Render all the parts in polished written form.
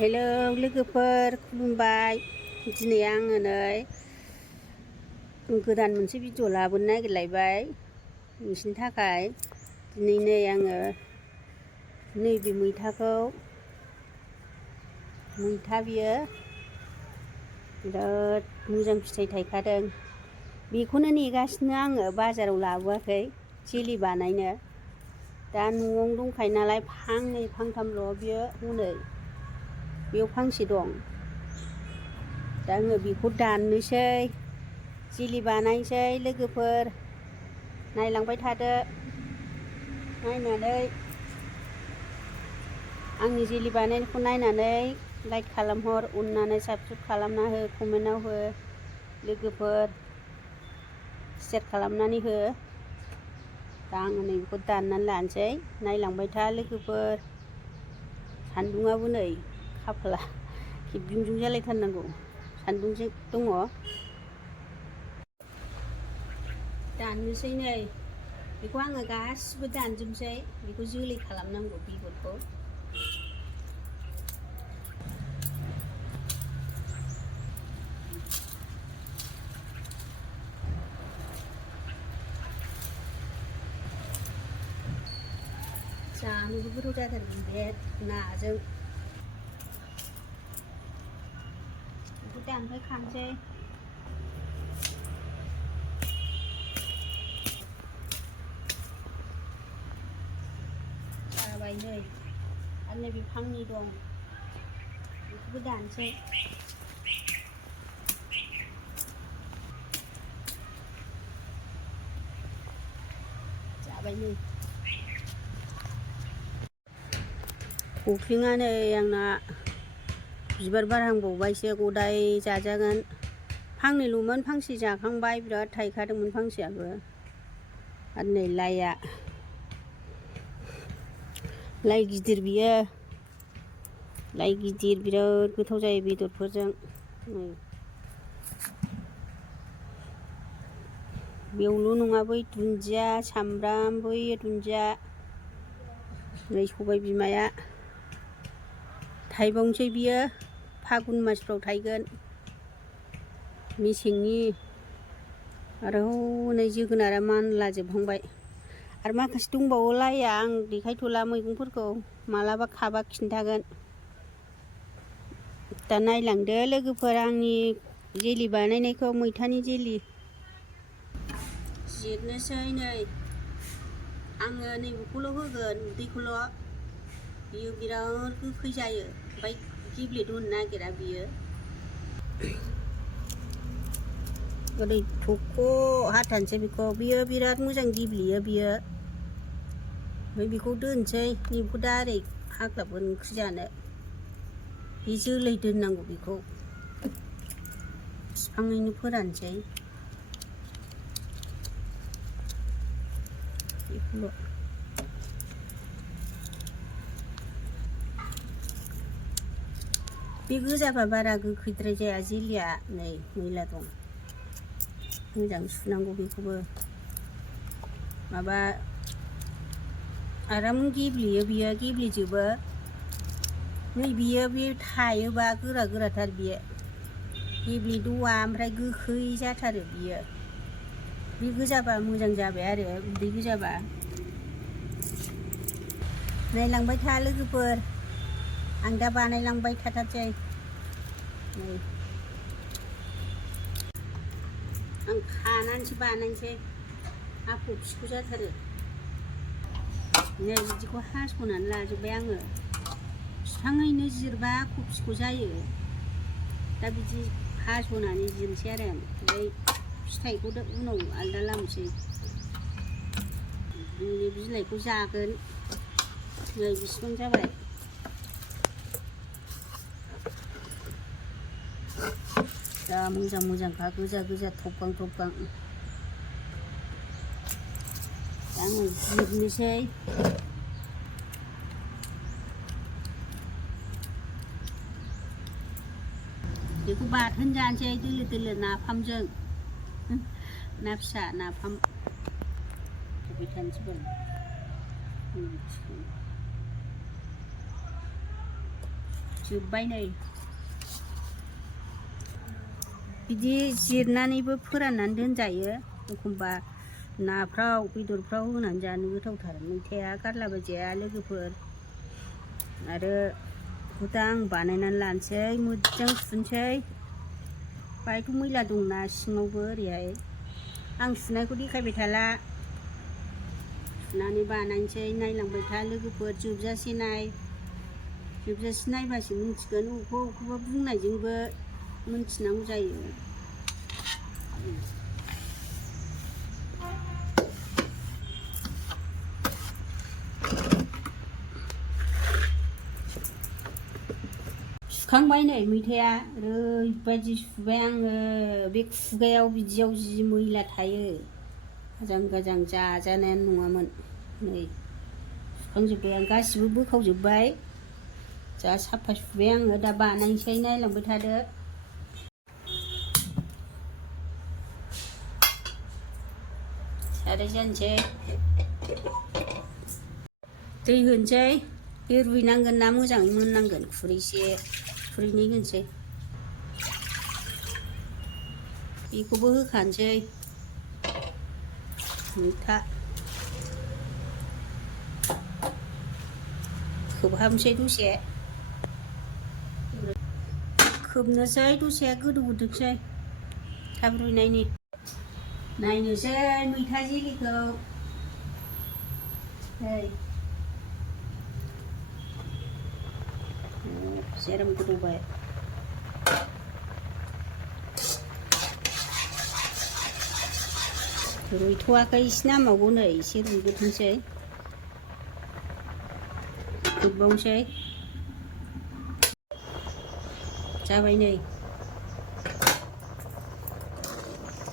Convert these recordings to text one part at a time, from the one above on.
Hello लोगोफोर खुलुमबाय। दिनै आङो नै गोदान मोनसे भिडिअ लाबोनो नागिरलायबाय नोंसिनि थाखाय। दिनै नै आङो नैबे मैथा बियो बिराद मोजां फिथाइ थायखादों। बेखौनो नेगासिनो आङो, बाजाराव लाबोआखै जेलि बानायनो। दा न'आवनो दंखायो नालाय फांनै फांथामल' बियो हनै बेयाव फांसे दं। दा आङो बेखौ दाननोसै, जेलि बानायनोसै। लोगोफोर नायलांबाय थादो, नायनानै आंनि जेलि बानायनायखौ नायनानै लाइक खालामहर, अननानै साबस्क्राइब खालामना हो, कमेन्टआव हो लोगोफोर, शेयार खालामनानै हो। दा आङो नै बेखौ दाननानै लानोसै, नायलांबाय था लोगोफोर। सान्दुङाबो नै खाफाला खेबजुं जालायथारनांगौ, सान्दुंसो दङ। दाननोसै नै बेखौ आङो गासिबो दानजोबनोसै। बेखौ जोलै खालामनांगौ बेगरखौ। जानोबो गोथाव जाथारगोन बे नाजों। बेखौ दानफायखानोसै। जाबाय नै, आरो नैबे फांनै दं, बेखौबो दानसै। जाबाय नै। खख्लिङा नै आंना बिबार बारहांबावबायसो, गदाय जाजागोन। फांनैल'मोन, फांसे जाखांबाय, बिराद थायखादोंमोन फांसेयाबो। आरो नै लाइआ, लाइ गिदिर बियो, लाइ गिदिर बिराद गोथाव जायो बेदरफोरजों। नै बेयावल' नङा, बै दुन्दिया, सामब्राम, बै दुन्दिया, नै सबाय बिमाया थायबावनोसै। बियो फागुन मासफ्राव थायगोन, मेसेंनि। आरो हनै जोगोनारा मानला जोबहांबाय। आरो माखासे दंबावो लाइआ, आं देखायथ'ला मैगंफोरखौ, मालाबा खाबा खिन्थागोन। दा नायलांदो लोगोफोर आंनि जेलि बानायनायखौ, मैथानि जेलि। जिरनोसै नै आङो नैबेखौल' होगोन, उदैखौल'। बियो बिराद गोखै जायो, ओमफ्राय गेब्लेनो नागिरा बियो। ओरै थख' हाथारनोसै बेखौ, बियो बिराद मोजां गेब्लेयो बियो। ओमफ्राय बेखौ दोनसै, बेखौ डाइरेक्ट हाख्लाबगोन ओंख्रि जानो। बे जोलै दोननांगौ बेखौ, बिफाङैनो फोरानसै बेखौल'। बे गोजाबा बारा गोखैद्राय जाया जेलिया। नै मैला दं, मोजां सुनांगौ बेखौबो। माबा आराम गेब्लेयो बियो, गेब्लेजोबो। नै बियो बे थायोबा गोरा गोराथार, बियो गेब्लेद'आ, ओमफ्राय गोखै जाथारो बियो। बे गोजाबा मोजां जाबाय आरो, उदै गोजाबा। नायलांबाय था लोगोफोर, आं दा बानायलांबाय थाथारसै। नै आं खानानैसो बानायनोसै, हाख' फिख' जाथारो। नै बिदिखौ हास'नानै लाजोब्बाय आङो। बिफाङैनो जिरबा आख' फिख' जायो। दा बिदि हास'नानै जिरनोसै आरो, ओमफ्राय फिथाइखौ उनाव आलदा लामनोसै। बिलाइखौ जागोन। नै बिसिबां जाबाय। जा मोजां मोजांखा, गोजा गोजा थबगां थबगां। दा आङो जिरनोसै। बेखौ बाथोन जानोसै दोलो दोलो नाफामजों, ना फिसा नाफाम। होबाय थानोसै जोब्बाय नै बिदि जिरनानैबो फोराननानै दोनजायो एखमबा नाफ्राव बेदरफ्राव होनानै जानो गोथावथार मैथाया गारलाबायजाया लोगोफोर आरो बेखौ दा आं बानायनानै लानोसै मोजां सुनोसै बाहायथ' मैला दंना सिङावबो ओरैहाय आं सुनायखौ देखायबाय थाला सुनानै बानायनोसै नायलांबाय था लोगोफोर जोबजासे नायबासो मिन्थिगोन अबेखौबा बुंनायजोंबो मिन्थिनांगौ जायो सुखांबाय नै मैथाया ओरैबायदि सुबाय आङो बे खुगायाव बिदियाव जि मैला थायो गाजां जाजानायानो नङामोन नै सुखांजोब्बाय आं गासिबो बोखावजोब्बाय जा साफा सुबाय आङो दा बानायनोसै नायलांबाय थादो साराय जानोसै दै होनोसै बे रुइनांगोन ना मोजाङै मोननांगोन खुरैनै होनोसै बेखौबो होखानोसै मैथा खोबहाबनोसै दसे खोबनोसै दसे गोदौहोथोंसै थाब रुइनायनि नायनोसै मैथा जेलिखौ जेराम गोदौबाय रुइथ'वाखै एसे नांबावगौ नै एसे रुइग्रोथोंसै खोबबावनोसै जाबाय नै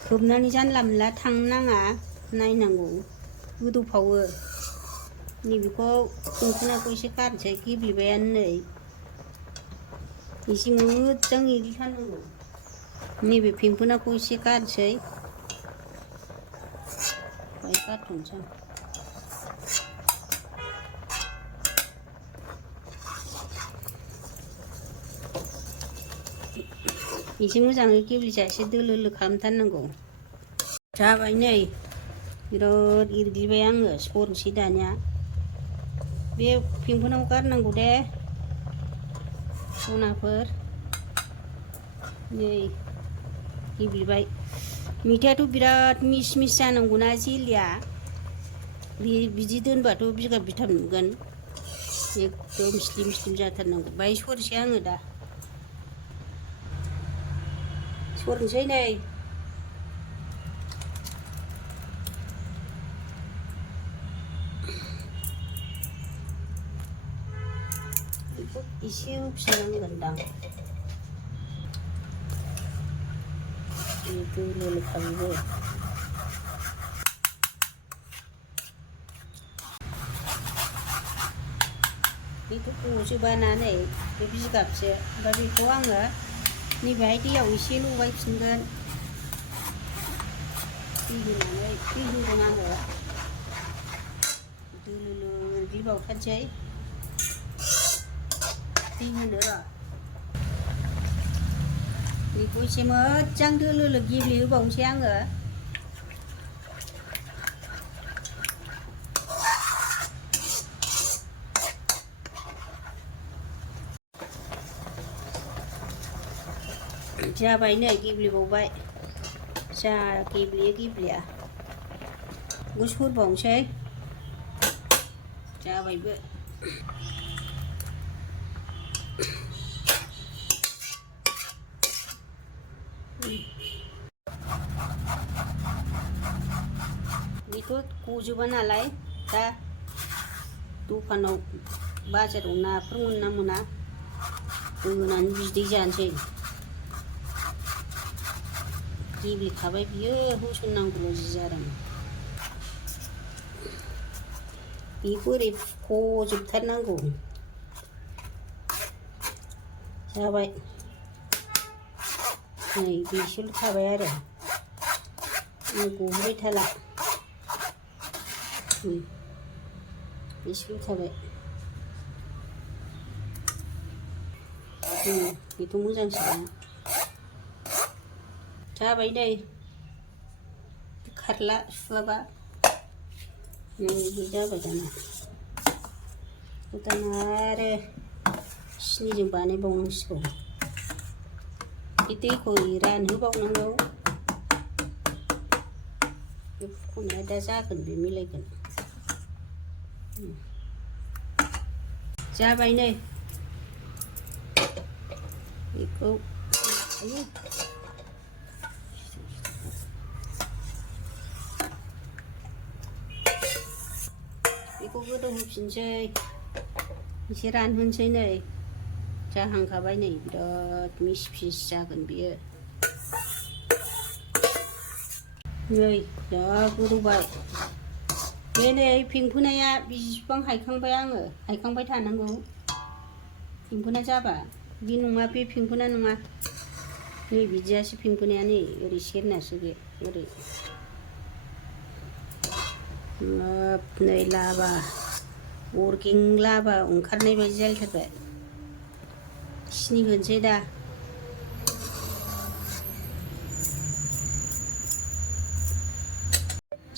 खोबनानै जानला मोनला थांनो नाङा नायनांगौ गोदौफावो नैबेखौ फेंफोनाखौ एसे गारनोसै गेब्लेबायानो नै एसे मोजां एग्लिथारनांगौ नैबे फेंफोनाखौ एसे गारनोसै ओमफ्राय गारथ'नोसै एसे मोजाङै गेब्लेजासे दोलो खालामथारनांगौ जाबाय नै बिराद एरग्लिबाय आङो सरनोसै दानिया बे फेंफोनाव गारनांगौ दे सनाफोर नै गेब्लेबाय मैथायाथ' बिराद मिस जानांगौना जेलिया बिदि दोनबाथ' बिगाब बिथाम नुगोन एकदम स्लिम जाथारनांगौ बाहाय सरसै आङो दा सरनोसै नै बेखौ एसे होफिननांगोनदां दोलो खालामो बेथ' गजोबाना नै बे बिगाबसो ओमफ्राय बेखौ आङो नैबेहाय दैयाव एसे लगायफिनगोन दै होनानै दै होगोन आङो दोलो एरग्लिबावथारसै दै होनो र' बेखौ एसे मोजां दोलो गेब्लेहोबावनोसै आङो जाबाय नै गेब्लेबावबाय जा गेब्लेया बेखौ सरबावनोसै जाबायबो बेथ' गजोबा नालाय दा दखानाव बाजाराव नाफोर मोनोना मोना होनानै बिदै जानोसै गेब्लेखाबाय बियो होसननांगौल' जि जादों बेखौ ओरै फजोबथारनांगौ जाबाय नै बेसोल थाबाय आरो आं गहोबाय थाला बेसोल थाबाय बेथ' मोजांसो जाबाय नै खारला सुवाबा नैबे जाबाय दाना आरो सिनिजों बानायबावनांसिगौ बे दैखौ रानहोबावनांगौ बे फुखुनाया दा जागोन बे मिलायगोन जाबाय नै बेखौ गोदौ होफिनसै एसे रानहोनोसै नै जाहांखाबाय नै बिराद मिस फिस जागोन बियो नै जा गोदौबाय बे नै फेंफोनाया बिसिबां हायखांबाय आङो हायखांबाय थानांगौ फेंफोना जाबा बे नङा बे फेंफोना नङा नै बिदियासो फेंफोनाया नै ओरै सेरनासो बे ओरै नै लाबा अरगें लाबा ओंखारनाय बायदि जालायथारबाय सिनि होनोसै दा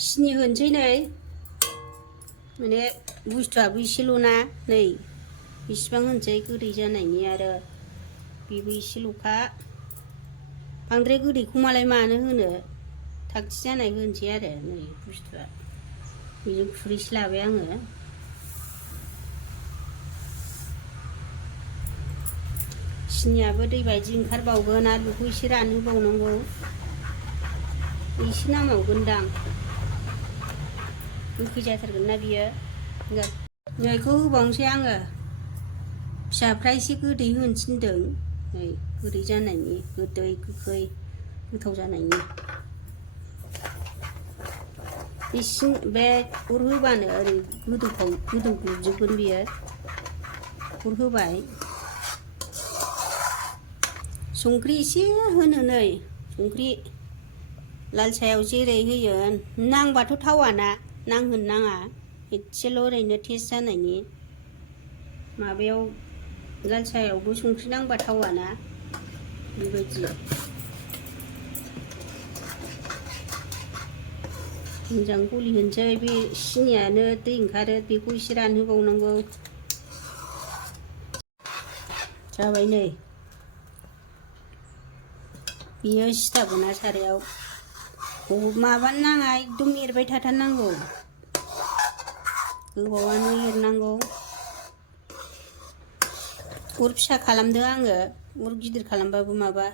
सिनि होनोसै नै माने बुस्थुआबो एसेल'ना नै बेसिबां होनोसै गोदै जानायनि आरो बेबो एसेल'खा बांद्राय गोदैखौ मालाय मानो होनो थागथि जानाय होनोसै आरो नै बुस्थुआ बेजों खुरैसे लाबाय आङो सिनियाबो दै बायदि ओंखारबावगोन आरो बेखौ एसे रानहोबावनांगौ एसे नांबावगोनदां गोखै जाथारगोन ना बियो नैखौ होबावनोसै आङो फिसाफ्रा एसे गोदै होनो थिनदों नै गोदै जानायनि गोदै गोखै गोथाव जानायनि बे अर होबानो ओरै गोदौगुजोबगोन बियो अर होबाय संख्रि एसे होनो नै संख्रि लाल साहायाव जेरै होयो नांबाथ' थावाना नांहोनो नाङा एसेल' ओरैनो टेस्ट जानायनि माबायाव लाल साहायावबो संख्रि नांबा थावाना बेबायदि मोजां गलि होनोसै बे सिनियानो दै ओंखारो बेखौ एसे रानहोबावनांगौ जाबाय नै बियो सिथाबोना सारायाव माबानो नाङा एकदम एरबाय थाथारनांगौ गोबावानो एरनांगौ अर फिसा खालामदों आङो अर गिदिर खालामबाबो माबा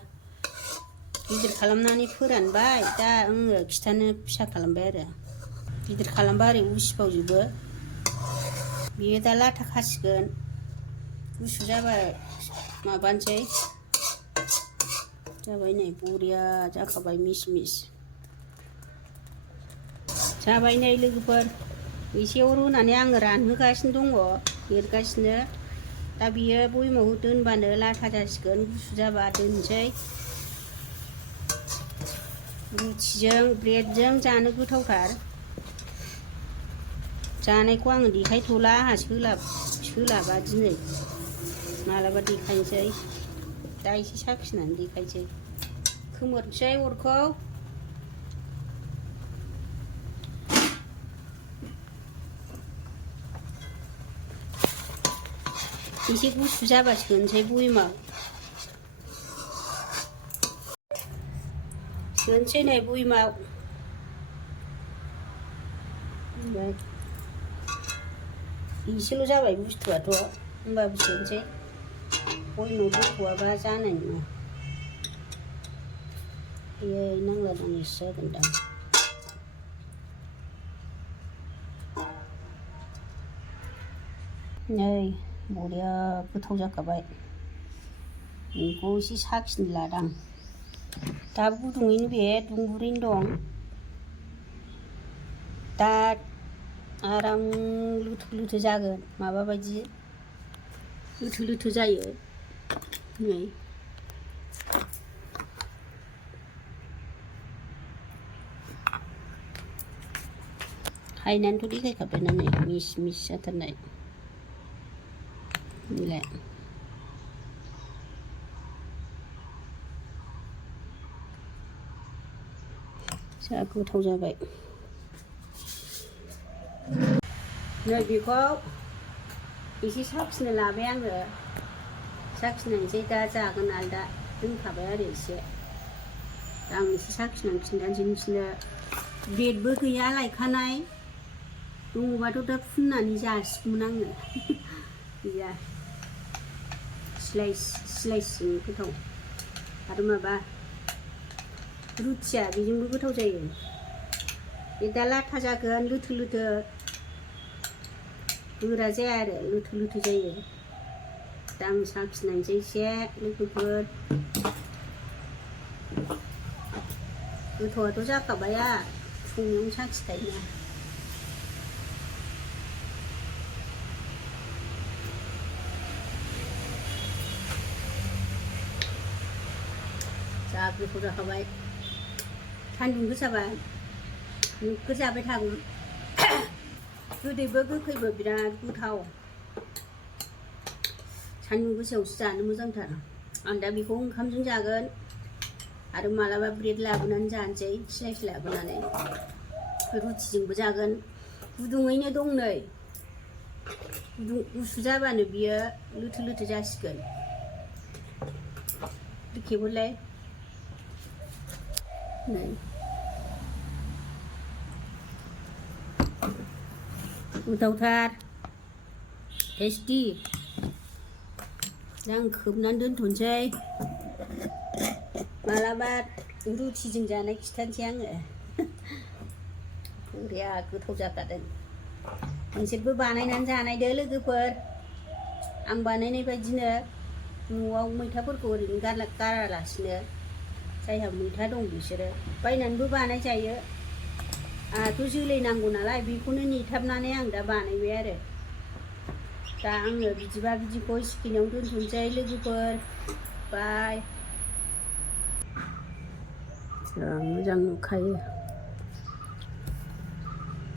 गिदिर खालामनानै फोरानबाय दा आङो खिथानो फिसा खालामबाय आरो गिदिर खालामबा ओरै उसिबावजोबो बियो दा लाथा खासिगोन गुसु जाबा माबानोसै जाबाय नै बरिया जाखाबाय मिस मिस जाबाय नै लोगोफोर एसे अर होनानै आङो रानहोगासिनो दङ एरगासिनो दा बियो बयमाव दोनबानो लाथा जासिगोन गुसु जाबा दोनसै रुटिजों ब्रेडजों जानो गोथावथार जानायखौ आङो देखायथ'ला आंहा सोलाबा दिनै मालाबा देखायनोसै दा एसे साखिनानै देखायनोसै खोमोरनोसै अरखौ एसे गुसु जाबा सोनोसै बयमाव सोनोसै नै बयमाव एसेल' जाबाय बुस्थुआथ' होमबाबो सोनोसै बयमाव दोनथ'आबा जानाय नङा बेयो नांला नांलिसो जागोनदां नै बरिया गोथाव जाखाबाय बेखौ एसे साखिनो लादां दाबो गुदुङैनो बे दुंबुरैनो दं दा आराम लुथु लुथु जागोन माबा बायदि लुथु लुथु जायो नै हायनानैथ' देखायखाबायना नै मिस मिस जाथारनाय नैलाय जा गोथाव जाबाय। नै बेखौ एसे साखिनो लाबाय आङो। साखिनायसै दा जागोन आलदा दोनखाबाय आरो एसे। दा आं एसे साखिनानै खिन्थानोसै नोंसोरनो। ब्रेडबो गैया लायखानाय दङबाथ' दा फुननानै जासिगौमोन आङो। गैया स्लाइस गोथाव आरो माबा रुटिया बेजोंबो गोथाव जायो। बे दा लाथा जागोन लोथो लोथो गोरा जाया आरो लोथो लोथो जायो। दा आं साखिनायसै एसे लोगोफोर। गोथावआथ' जाखाबाया संनायावनो साखिखायोना। जा गोथाव जाखाबाय। सान्दुं गोसाबा नोगोर जाबाय थागौमोन। गोदैबो गोखैबो बिराद गोथाव। सान्दुं गोसायावसो जानो मोजांथार। आं दा बेखौ ओंखामजों जागोन आरो मालाबा ब्रेड लाबोनानै जानोसै स्लाइस लाबोनानै। रुटिजोंबो जागोन। गुदुङैनो दं नै। गुसु जाबानो बियो लोथो लोथो जासिगोन। खेबहरलाय नै गोथावथार टेस्टि। दा आं खोबनानै दोनथ'नोसै। मालाबा रुटिजों जानाय खिथानोसै आङो। बरिया गोथाव जाखादों। नोंसोरबो बानायनानै जानायदो लोगोफोर। आं बानायनाय बायदिनो न'आव मैथाफोरखौ ओरैनो गारालासिनो जायहा मैथा दं बिसोरो बायनानैबो बानाय जायो। आंहाथ' जोलै नांगौ नालाय बेखौनो नेथाबनानै आं दा बानायबाय आरो। दा आङो बिदिबा बिदिखौ सिखिनियाव दोनथ'नोसै लोगोफोर। बाय। जा मोजां नुखायो।